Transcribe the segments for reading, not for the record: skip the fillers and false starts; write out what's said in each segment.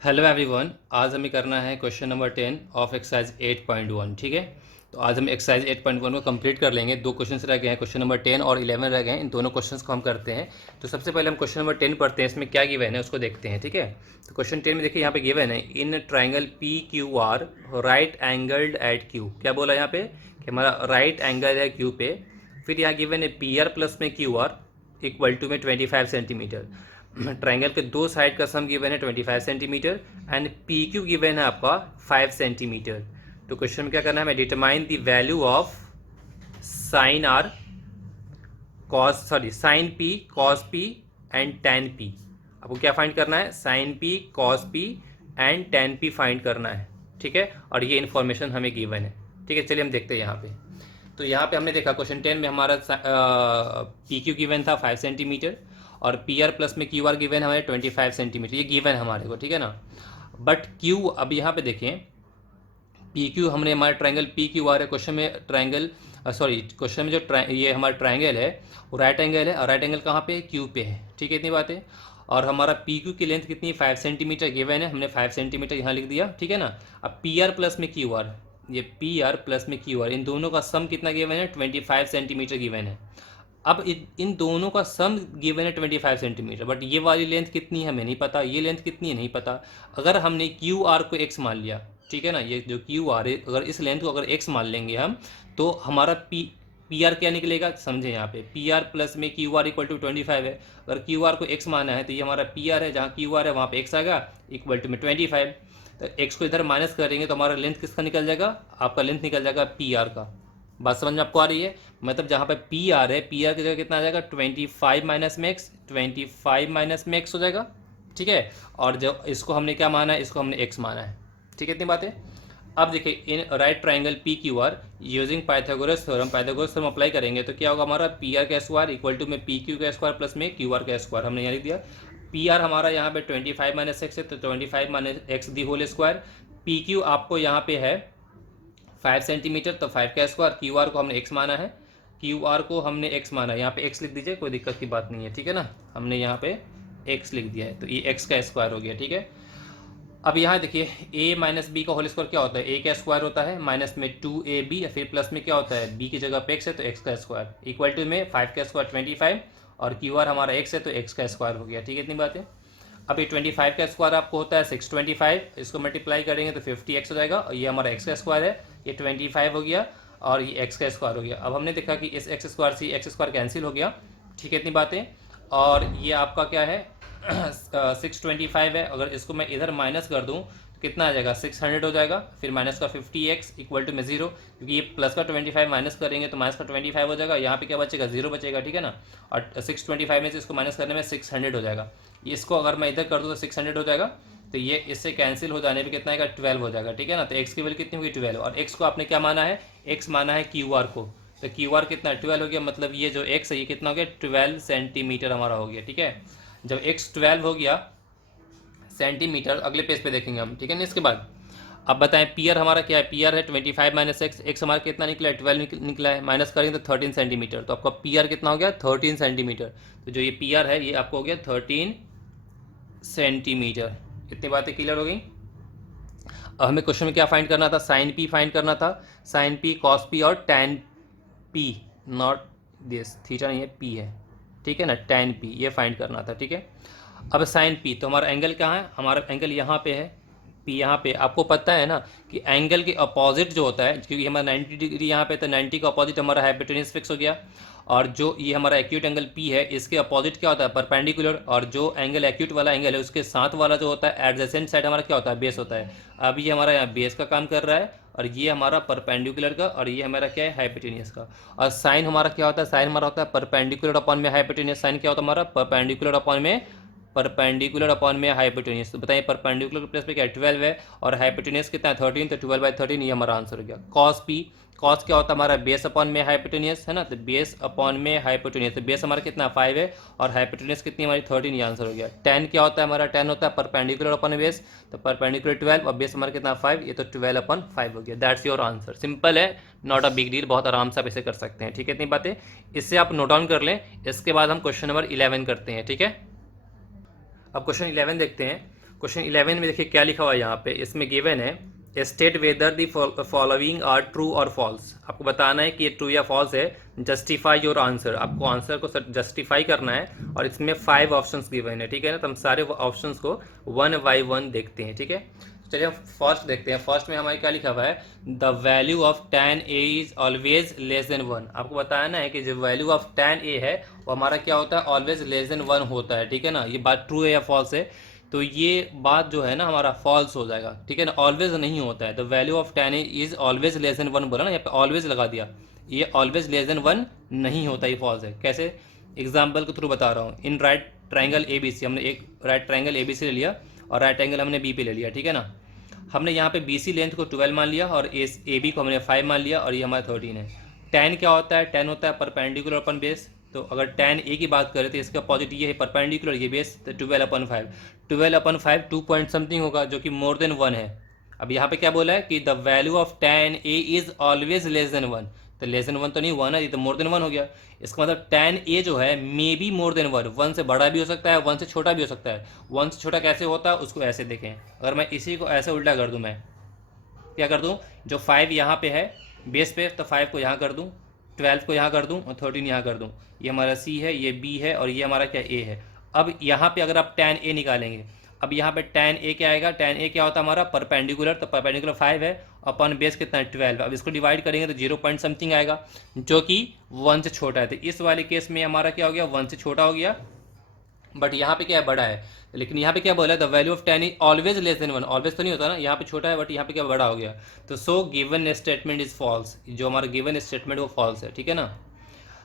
Hello everyone, आज हमें करना है क्वेश्चन नंबर 10 ऑफ एक्सरसाइज 8.1। ठीक है, तो आज हम एक्सरसाइज 8.1 को कंप्लीट कर लेंगे। दो क्वेश्चंस रह गए हैं, क्वेश्चन नंबर 10 और 11 रह गए हैं। इन दोनों क्वेश्चंस को हम करते हैं। तो सबसे पहले हम क्वेश्चन नंबर 10 पढ़ते हैं, इसमें क्या गिवन है उसको देखते हैं। ठीक है, तो क्वेश्चन 10 में देखिए यहाँ पे गिवन है, in triangle P Q R right angled at Q. क्या बोला यहाँ पे कि हमारा राइट एंगल है क्यू पे। फिर यहाँ गिवन है पी आर प्लस में क्यू आर इक्वल टू में 25 सेंटीमीटर। ट्राइंगल के दो साइड का सम गिवन है 25 centimetre and P Q given है आपका 5 सेंटीमीटर। तो क्वेश्चन में क्या करना है, हमें determine the value of sine R sine P cos P and tan P. आपको क्या फाइंड करना है, sine P cos P and tan P find करना है। ठीक है, और ये इन्फॉर्मेशन हमें गिवन है। ठीक है, चलिए हम देखते हैं यहाँ पे। तो यहाँ पे हमने देखा क्वेश्चन 10 में हमारा पी क्यू गिवन था 5 सेंटीमीटर और पी आर प्लस में क्यू आर गिवन है हमारे 25 सेंटीमीटर। ये गिवन है हमारे को, ठीक है ना। बट क्यू, अब यहाँ पे देखें, पी क्यू हमने हमारे ट्राइंगल पी क्यू आर है क्वेश्चन में, ट्राइंगल क्वेश्चन में जो ये हमारा ट्राइंगल है वो राइट एंगल है, और राइट एंगल कहाँ पे है, क्यू पे है। ठीक है, इतनी बात है। और हमारा पी क्यू की लेंथ कितनी है, 5 सेंटीमीटर गिवन है, हमने 5 सेंटीमीटर यहाँ लिख दिया। ठीक है ना। अब पी आर प्लस में क्यू आर, ये पी आर प्लस में क्यू आर, इन दोनों का सम कितना गिवन है, 25 सेंटीमीटर गिवन है। अब इन दोनों का सम गिवन है 25 सेंटीमीटर, बट ये वाली लेंथ कितनी है हमें नहीं पता, ये लेंथ कितनी है नहीं पता। अगर हमने क्यू आर को एक्स मान लिया, ठीक है ना, ये जो क्यू आर है, अगर इस लेंथ को अगर एक्स मान लेंगे हम, तो हमारा पी आर क्या निकलेगा, समझे यहाँ पे पी आर प्लस में क्यू आर इक्वल टू 25 है। अगर क्यू आर को एक्स माना है तो ये हमारा पी आर है, जहाँ क्यू आर है वहाँ पे एक्स आएगा इक्वल टू में 25। तो एक्स को इधर माइनस करेंगे तो हमारा लेंथ किसका निकल जाएगा, आपका लेंथ निकल जाएगा पी आर का। बात समझ में आपको आ रही है, मतलब जहाँ पे पी आर है, पी आर की जगह कितना आ जाएगा, 25 माइनस में एक्स, 25 माइनस में एक्स हो जाएगा। ठीक है, और जब इसको हमने क्या माना है, इसको हमने एक्स माना है। ठीक है, इतनी बात है। अब देखिए, इन right triangle P Q R using Pythagoras theorem apply करेंगे तो क्या होगा, हमारा पी आर का स्क्वायर इक्वल टू में पी क्यू का स्क्वायर प्लस में क्यू आर का स्क्वायर, हमने यहाँ लिख दिया। पी आर हमारा यहाँ पे 25 माइनस एक्स है, तो 25 माइनस एक्स दी होल स्क्वायर। पी क्यू आपको यहाँ पे है 5 सेंटीमीटर, तो 5 का स्क्वायर। क्यू आर को हमने एक्स माना है, क्यू आर को हमने एक्स माना है, यहाँ पे एक्स लिख दीजिए, कोई दिक्कत की बात नहीं है। ठीक है ना, हमने यहाँ पे एक्स लिख दिया है, तो ये एक्स का स्क्वायर हो गया। ठीक है, अब यहाँ देखिए, a माइनस बी का होल स्क्वायर क्या होता है, a का स्क्वायर होता है, माइनस में 2ab, फिर प्लस में क्या होता है, b की जगह पे x है तो x का स्क्वायर इक्वल टू में 5 का स्क्वायर 25, और क्यू आर हमारा x है तो x का स्क्वायर हो गया। ठीक है, इतनी बात है। अब ये 25 का स्क्वायर आपको होता है 625, इसको मल्टीप्लाई करेंगे तो 50x हो जाएगा, और ये हमारा x का स्क्वायर है, ये 25 हो गया और ये x का स्क्वायर हो गया। अब हमने देखा कि इस एक्स स्क्वायर से एक्स स्क्वायर कैंसिल हो गया। ठीक है, इतनी बातें। और ये आपका क्या है 625 है, अगर इसको मैं इधर माइनस कर दूं तो कितना आ जाएगा, 600 हो जाएगा, फिर माइनस का 50x इक्वल टू में 0, क्योंकि ये प्लस का 25 माइनस करेंगे तो माइनस का 25 हो जाएगा, यहाँ पे क्या बचेगा, 0 बचेगा। ठीक है ना, और 625 में से इसको माइनस करने में 600 हो जाएगा। इसको अगर मैं इधर कर दूँ तो 600 हो जाएगा, तो ये इससे कैंसिल हो जाने पे कितना आएगा, 12 हो जाएगा। ठीक है ना, तो x की वैल्यू कितनी होगी, 12, और x को आपने क्या माना है, x माना है क्यू आर को, तो क्यू आर कितना 12 हो गया, मतलब ये जो x है ये कितना हो गया, 12 सेंटीमीटर हमारा हो गया। ठीक है, जब x 12 हो गया सेंटीमीटर, अगले पेज पे देखेंगे हम। ठीक है ना, इसके बाद अब बताएं पी आर हमारा क्या है, पी आर है 25 माइनस एक्स, एक्स हमारा कितना निकला है, 12 निकला है, माइनस करेंगे तो 13 सेंटीमीटर, तो आपका पी आर कितना हो गया, 13 सेंटीमीटर। तो जो ये पी आर है ये आपको हो गया 13 सेंटीमीटर। इतनी बातें क्लियर हो गई। अब हमें क्वेश्चन में क्या फाइंड करना था, साइन पी फाइंड करना था, साइन पी कॉस पी और ten P, not this, theta नहीं है, पी है। ठीक है ना, टेन पी ये फाइंड करना था। ठीक है, अब साइन पी, तो हमारा एंगल कहाँ है, हमारा एंगल यहाँ पे है, पी यहाँ पे। आपको पता है ना कि एंगल के अपोजिट जो होता है, क्योंकि हमारा 90 डिग्री यहाँ पे, तो 90 का अपोजिट हमारा हाइपोटेन्यूज फिक्स हो गया, और जो ये हमारा एक्यूट एंगल पी है इसके अपोजिट क्या होता है, परपेंडिकुलर, और जो एंगल एक्यूट वाला एंगल है उसके साथ वाला जो होता है एडजेसेंट साइड हमारा क्या होता है, बेस होता है। अब ये हमारा यहाँ बेस का काम कर रहा है, और ये हमारा परपेंडिकुलर का, और ये हमारा क्या है, हाइपोटेन्यूज का। और साइन हमारा क्या होता है, साइन हमारा होता है परपेंडिकुलर अपॉन में हाइपोटेन्यूज, साइन क्या होता है हमारा, परपेंडिकुलर अपॉन में हाइपोटेन्यूज। तो बताइए परपेंडिकुलर प्लेस पे क्या 12 है, और हाइपोटेन्यूज कितना है 13, तो 12/13 ये हमारा आंसर हो गया। कॉस पी, कॉस क्या होता है हमारा, बेस अपॉन में हाइपोटेन्यूज है ना, तो बेस अपॉन में हाइपोटेन्यूज, तो बेस हमारा कितना 5 है, और हाइपोटेन्यूज कितनी हमारी 13, ये आंसर हो गया। टेन क्या होता है हमारा, टेन होता है परपेंडिकुलर अपॉन बेस, तो परपेंडिकुलर 12, और बेस हमारा कितना 5, ये तो 12/5 हो गया। दैट्स योर आंसर, सिंपल है, नॉट अ बिग डील, बहुत आराम से आप इसे कर सकते हैं। ठीक है, इतनी बातें, इससे आप नोट डाउन कर लें। इसके बाद हम क्वेश्चन नंबर 11 करते हैं। ठीक है, अब क्वेश्चन 11 देखते हैं। क्वेश्चन 11 में देखिए क्या लिखा हुआ है यहाँ पे, इसमें गिवन है state whether the following are true और फॉल्स। आपको बताना है कि ये ट्रू या फॉल्स है। जस्टिफाई योर आंसर, आपको आंसर को जस्टिफाई करना है और इसमें 5 ऑप्शंस गिवन है, ठीक है ना। तो हम सारे ऑप्शंस को 1 बाई 1 देखते हैं, ठीक है। चलिए हम फर्स्ट देखते हैं। फर्स्ट में हमारे क्या लिखा हुआ है, the value of tan a is always less than 1। आपको बताना है कि जो वैल्यू ऑफ tan a है वो हमारा क्या होता है, ऑलवेज लेस देन 1 होता है, ठीक है ना। ये बात ट्रू है या फॉल्स है, तो ये बात जो है ना हमारा फॉल्स हो जाएगा, ठीक है ना। ऑलवेज नहीं होता है, the value of tan a is always less than 1 बोला ना, यहाँ पे ऑलवेज लगा दिया, ये ऑलवेज लेस देन 1 नहीं होता, ये फॉल्स है। कैसे, एग्जाम्पल के थ्रू बता रहा हूँ। In right triangle A B C, हमने एक right triangle A B C ले लिया और राइट एंगल हमने बी पे ले लिया, ठीक है ना। हमने यहाँ पे बी सी लेंथ को 12 मान लिया और ए बी को हमने 5 मान लिया और ये हमारा 13 है। tan क्या होता है, tan होता है परपेंडिकुलर अपन बेस। तो अगर tan a की बात करें तो इसका अपोजिट ये है परपेंडिकुलर, ये बेस, तो 12/5। 12/5 2 पॉइंट समथिंग होगा जो कि मोर देन 1 है। अब यहाँ पे क्या बोला है कि the value of tan a is always less than 1, तो लेस देन 1 तो नहीं, 1 है, ये तो मोर देन 1 हो गया। इसका मतलब tan a जो है मे बी मोर देन 1, 1 से बड़ा भी हो सकता है, 1 से छोटा भी हो सकता है। 1 से छोटा कैसे होता है उसको ऐसे देखें, अगर मैं इसी को ऐसे उल्टा कर दूं, मैं क्या कर दूं, जो 5 यहाँ पे है बेस पे, तो 5 को यहाँ कर दूं, 12 को यहाँ कर दूं और 13 यहाँ कर दूं। ये हमारा C है, ये B है और ये हमारा क्या A है। अब यहाँ पे अगर आप tan A निकालेंगे, अब यहाँ पे tan A क्या आएगा, tan A क्या होता है हमारा परपेंडिकुलर, तो परपेंडिकुलर 5 है, अपन बेस कितना है 12। अब इसको डिवाइड करेंगे तो 0 पॉइंट समथिंग आएगा जो कि 1 से छोटा है। तो इस वाले केस में हमारा क्या हो गया, 1 से छोटा हो गया, बट यहाँ पे क्या है, बड़ा है। लेकिन यहाँ पे क्या बोला है, the value of tan is always less than 1, always तो नहीं होता ना, यहाँ पे छोटा है बट यहाँ पे क्या बड़ा हो गया। तो so given statement is false, जो हमारा गिवन स्टेटमेंट वो फॉल्स है, ठीक है ना।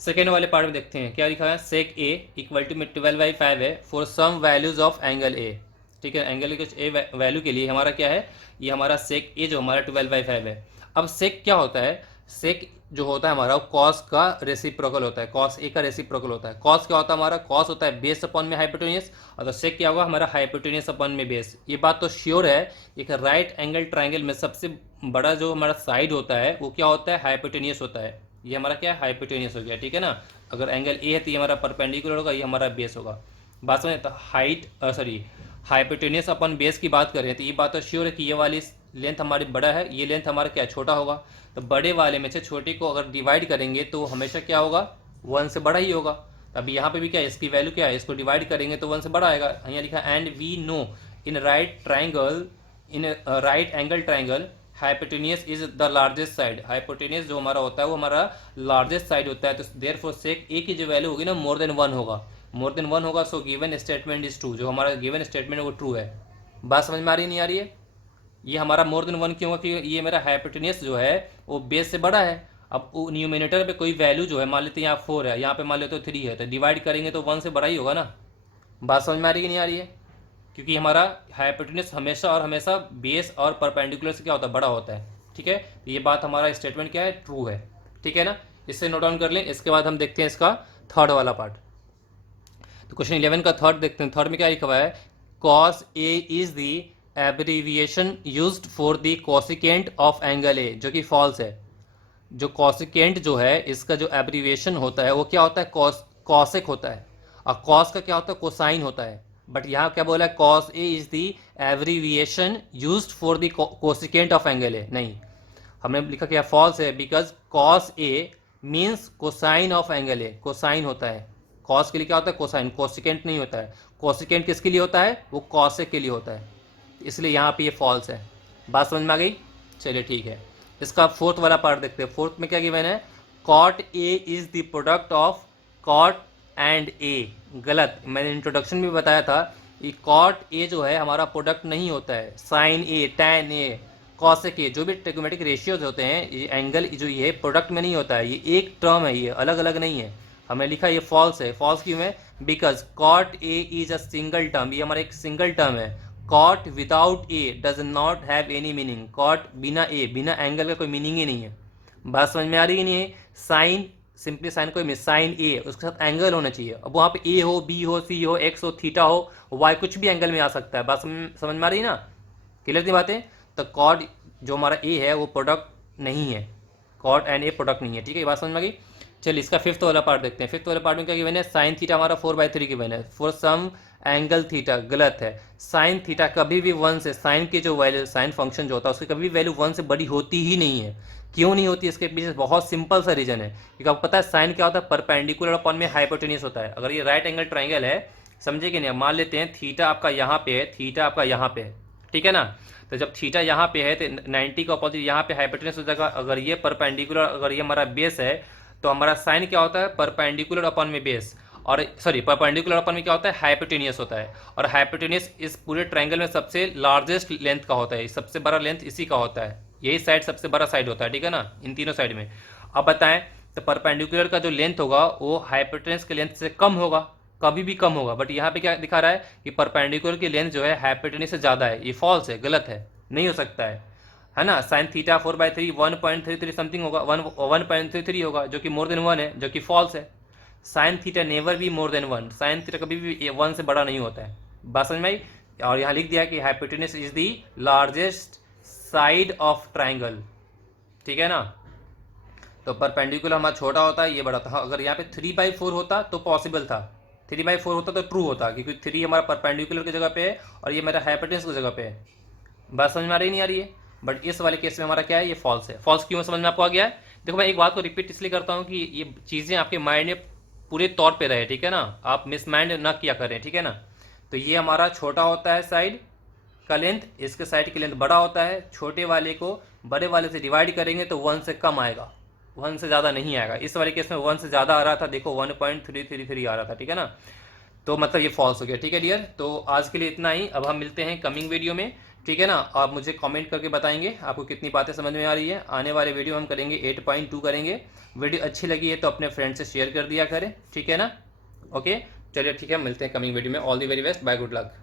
सेकेंड वाले पार्ट में देखते हैं क्या लिखा है, सेक ए इक्वल टू में 12/5 है for some values of angle A, ठीक है। एंगल के कुछ ए वैल्यू के लिए हमारा क्या है, ये हमारा सेक ए जो हमारा 12/5 है। अब सेक क्या होता है, सेक जो होता है हमारा कॉस का रेसिप्रोकल होता है, कॉस ए का रेसिप्रोकल होता है। कॉस क्या होता है हमारा, कॉस होता है बेस अपॉन में हाइपोटेनियस, और तो सेक क्या होगा हमारा हाइपोटेनियस अपॉन में बेस। ये बात तो श्योर है कि राइट एंगल ट्राइंगल में सबसे बड़ा जो हमारा साइड होता है वो क्या होता है, हाइपोटेनियस होता है। ये हमारा क्या है, हाइपोटेनियस हो गया, ठीक है ना। अगर एंगल ए है तो ये हमारा परपेंडिकुलर होगा, ये हमारा बेस होगा। बात समझे, तो height sorry hypotenuse upon base की बात करें तो ये बात तो श्योर है कि ये वाली लेंथ हमारी बड़ा है, ये लेंथ हमारा क्या छोटा होगा। तो बड़े वाले में से छोटे को अगर डिवाइड करेंगे तो हमेशा क्या होगा, 1 से बड़ा ही होगा। अभी यहाँ पे भी क्या है, इसकी वैल्यू क्या है, इसको डिवाइड करेंगे तो 1 से बड़ा आएगा। यहाँ लिखा and we know in right triangle, in right angle triangle hypotenuse is the largest side. Hypotenuse जो हमारा होता है वो हमारा लार्जेस्ट साइड होता है, तो देयरफॉर सेक ए की जो वैल्यू होगी ना मोर देन 1 होगा, मोर देन 1 होगा। सो गिवन स्टेटमेंट इज ट्रू, जो हमारा गिवन स्टेटमेंट है वो ट्रू है। बात समझ में आ रही नहीं आ रही है। ये हमारा मोर देन 1 क्यों होगा, क्योंकि ये मेरा हाइपोटेनियस जो है वो बेस से बड़ा है। अब न्यूमिनेटर पे कोई वैल्यू जो है मान लेते हैं यहाँ 4 है, यहाँ पे मान लेते हो 3 है, तो डिवाइड करेंगे तो 1 से बड़ा ही होगा ना। बात समझ में आ रही है नहीं आ रही है, क्योंकि हमारा हाइपोटेनियस हमेशा और हमेशा बेस और परपेंडिकुलर से क्या होता है, बड़ा होता है, ठीक है। ये बात हमारा स्टेटमेंट क्या है, ट्रू है, ठीक है ना। इससे नोट डाउन कर लें। इसके बाद हम देखते हैं इसका थर्ड वाला पार्ट। तो क्वेश्चन 11 का थर्ड देखते हैं। थर्ड में क्या लिखा हुआ है, cos A is the abbreviation used for the cosecant of angle ए, जो कि फॉल्स है। जो कोसिकेंट जो है इसका जो एब्रीविएशन होता है वो क्या होता है, कॉसेक होता है, और कॉस का क्या होता है, कोसाइन होता है। बट यहाँ क्या बोला है, cos A is the abbreviation used for the cosecant of angle ए। नहीं, हमने लिखा क्या, फॉल्स है, because cos A means cosine of angle A, cosine होता है। कॉस के लिए क्या होता है, कोसाइन, कोसिकेंट नहीं होता है। कोसिकेंट किसके लिए होता है, वो कॉसेक के लिए होता है, इसलिए यहाँ पे ये फॉल्स है। बात समझ में आ गई, चलिए ठीक है। इसका फोर्थ वाला पार्ट देखते हैं। फोर्थ में क्या गिवन है, cot A is the product of cot and A. गलत, मैंने इंट्रोडक्शन में बताया था कि कॉट ए जो है हमारा प्रोडक्ट नहीं होता है, sine A, tan A, cosec A, जो भी ट्रिग्नोमेट्रिक रेशियोज होते हैं, ये एंगल जो ये प्रोडक्ट में नहीं होता है, ये एक टर्म है, ये अलग अलग नहीं है। हमें लिखा ये फॉल्स है। फॉल्स क्यों है, because cot A is a single term, ये हमारा एक सिंगल टर्म है। Cot without A does not have any meaning, cot बिना ए, बिना एंगल का कोई मीनिंग ही नहीं है। बात समझ में आ रही नहीं है। साइन, सिंपली साइन कोई साइन ए, उसके साथ एंगल होना चाहिए। अब वहाँ पे ए हो, बी हो, सी हो, एक्स हो, थीटा हो, वाई, कुछ भी एंगल में आ सकता है। बात समझ में आ रही है ना, क्लियर थी बातें। तो कॉट जो हमारा ए है वो प्रोडक्ट नहीं है, कॉट एंड ए प्रोडक्ट नहीं है, ठीक है। ये बात समझ में आ गई। चलिए इसका फिफ्थ वाला पार्ट देखते हैं। फिफ्थ वाला पार्ट में क्या गिवन है, साइन थीटा हमारा 4/3 गिवन है फॉर सम एंगल थीटा। गलत है, साइन थीटा कभी भी 1 से, साइन की जो वैल्यू, साइन फंक्शन जो होता है उसकी कभी भी वैल्यू 1 से बड़ी होती ही नहीं है। क्यों नहीं होती, इसके पीछे बहुत सिंपल सा रीजन है। क्योंकि आपको पता है साइन क्या होता है, परपेंडिकुलर अपॉन में हाइपोटेन्यूस होता है। अगर ये राइट एंगल ट्राइंगल है, समझे कि नहीं, मान लेते हैं थीटा आपका यहाँ पे है, थीटा आपका यहाँ पे है, ठीक है ना। तो जब थीटा यहाँ पे है तो 90 का अपोजिट यहाँ पे हाइपोटेन्यूस हो जाएगा। अगर ये परपेंडिकुलर, अगर ये हमारा बेस है तो हमारा साइन क्या होता है, परपेंडिकुलर अपॉन में बेस, और सॉरी परपेंडिकुलर अपॉन में क्या होता है, हाइपोटेनियस होता है। और हाइपोटेनियस इस पूरे ट्रायंगल में सबसे लार्जेस्ट लेंथ का होता है, सबसे बड़ा लेंथ इसी का होता है, यही साइड सबसे बड़ा साइड होता है, ठीक है ना, इन तीनों साइड में। अब बताएं, तो परपेंडिकुलर का जो लेंथ होगा वो हाइपोटेनस के लेंथ से कम होगा, कभी भी कम होगा। बट यहाँ पे क्या दिखा रहा है कि परपेंडिकुलर की लेंथ जो है हाइपोटेनस से ज़्यादा है। ये फॉल्स है, गलत है, नहीं हो सकता है ना। साइन थीटा 4/3 1.33 समथिंग होगा, 1.33 होगा, जो कि मोर देन 1 है, जो कि फॉल्स है। साइन थीटा नेवर भी मोर देन 1, साइन थीटा कभी भी 1 से बड़ा नहीं होता है। बात समझ में आई। और यहाँ लिख दिया कि hypotenuse is the largest side of triangle, ठीक है ना। तो परपेंडिकुलर हमारा छोटा होता है, ये बड़ा था। अगर यहाँ पे 3/4 होता तो पॉसिबल था, 3/4 होता तो ट्रू होता, क्योंकि 3 हमारा परपेंडिकुलर की जगह पे है और ये मेरा हाइपोटेनस की जगह पे है। बात समझ में आ रही नहीं आ रही है। बट इस वाले केस में हमारा क्या है, ये फॉल्स है। फॉल्स क्यों समझ में आपको आ गया है। देखो मैं एक बात को रिपीट इसलिए करता हूँ कि ये चीज़ें आपके माइंड में पूरे तौर पे रहे, ठीक है ना, आप मिसमाइंड ना किया करें, ठीक है ना। तो ये हमारा छोटा होता है साइड का लेंथ, इसके साइड की लेंथ बड़ा होता है। छोटे वाले को बड़े वाले से डिवाइड करेंगे तो 1 से कम आएगा, 1 से ज़्यादा नहीं आएगा। इस वाले केस में 1 से ज़्यादा आ रहा था, देखो 1.333 आ रहा था, ठीक है ना। तो मतलब ये फॉल्स हो गया, ठीक है डियर। तो आज के लिए इतना ही, अब हम मिलते हैं कमिंग वीडियो में, ठीक है ना। आप मुझे कमेंट करके बताएंगे आपको कितनी बातें समझ में आ रही है। आने वाले वीडियो हम करेंगे 8.2 करेंगे। वीडियो अच्छी लगी है तो अपने फ्रेंड से शेयर कर दिया करें, ठीक है ना। ओके चलिए ठीक है, मिलते हैं कमिंग वीडियो में। All the very best, bye, good luck.